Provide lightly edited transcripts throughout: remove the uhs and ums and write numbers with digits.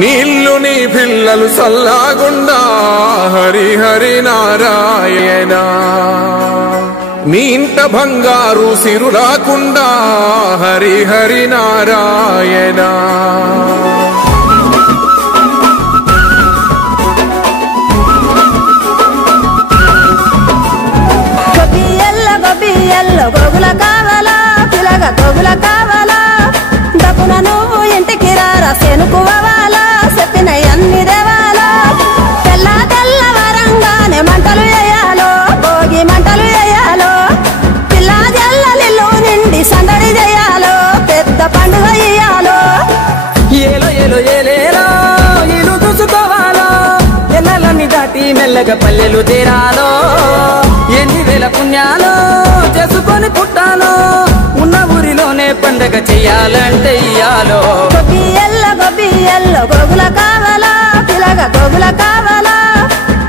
నీళ్ళు నీ పిల్లలు సల్లాగుండా హరి హరి నారాయణ నీ ఇంట బంగారు సిరులాకుండా హరి హరి నారాయణ గోగుల కావాలా పిలగ గోగుల కావాలా డబ్బున నువ్వు ఇంటికి రారా సెనుకువాలా చెప్పిన అన్ని దేవాలా తెల్ల తెల్లవరంగానే మంటలు వేయాలో భోగి మంటలు వేయాలో పిల్ల జల్లలిల్లు నిండి సందడి చేయాలో పెద్ద పండుగ ఇయ్యాలో ఏలో ఏలో ఏలేలో ఇల్లు చూసుకోవాలో ఎల్లలన్నీ దాటి మెల్లగా పల్లెలు తీరాలో ఎన్ని వేల పుణ్యాలో చేసుకొని పుట్టాలో ఉన్న ఊరిలోనే పండగ చెయ్యాలంటే ఇయ్యాలో గొబ్బియల్లో గోగుల కావాలా పిలగ గోగుల కావాలా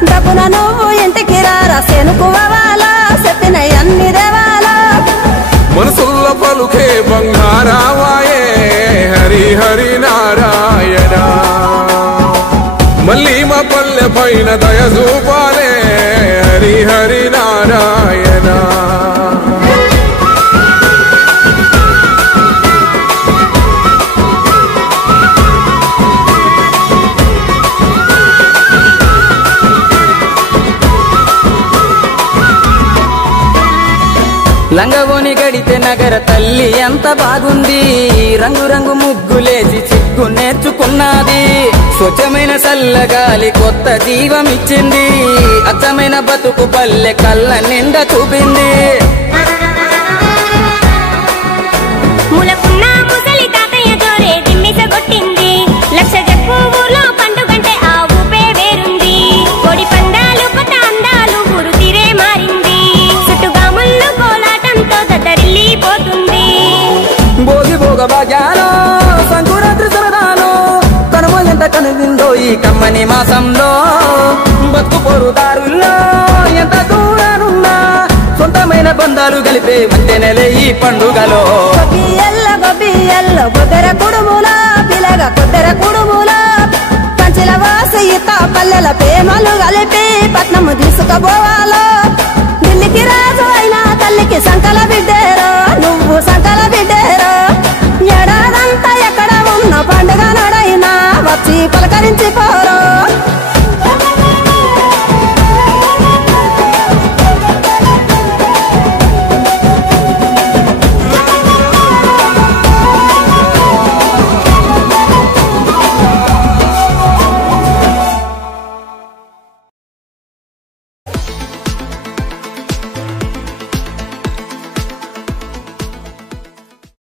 డబ్బున నువ్వు ఇంటికి రారా సెనుకువాలా చెప్పిన అన్ని దేవాలా మనసుల్లో పలుకే బంగారావాయే హరి హరి నారాయణ మళ్ళీ మా పల్లె పైన దయ చూపాలే హరి హరి నారాయణ లంగవోని గడితే నగర తల్లి ఎంత బాగుంది రంగు రంగు ముగ్గులేసి చిక్కు నేర్చుకున్నది స్వచ్ఛమైన చల్లగాలి కొత్త జీవం ఇచ్చింది అచ్చమైన బతుకు పల్లె కళ్ళ నిండా చూపింది ములకున్న ముసలి తాతయ్య జోరే దిమ్మిసగొట్టింది లక్ష జప్పు ఊర్లో పండుగంటే ఆ ఊపే వేరుంది కోడి పందాలు కొత్త అందాలు ఊరు తీరే మారింది చుట్టుగా ముళ్ళు కోలాటంతో దద్దరిల్లిపోతుంది భోగి భోగ భాగ్యాలో సంకురాత్రి సరదాలో కనుమ ఎంత కనువిందో ఈ కమ్మని మాసంలో బతుకు పొరుదారుల్లో ఎంత దూరానున్నా సొంతమైన బంధాలు కలిపే వంతెనలే ఈ పండుగలో గొబ్బియల్లో కొద్దెర కుడుముల పిలగ కొద్దెర కుడుముల పంచిల వాసి ఈత పల్లెల ప్రేమలు కలిపి పట్నము తీసుకుపోవాలో ఢిల్లీకి రాజు అయినా తల్లికి సంకల బిడ్డేరో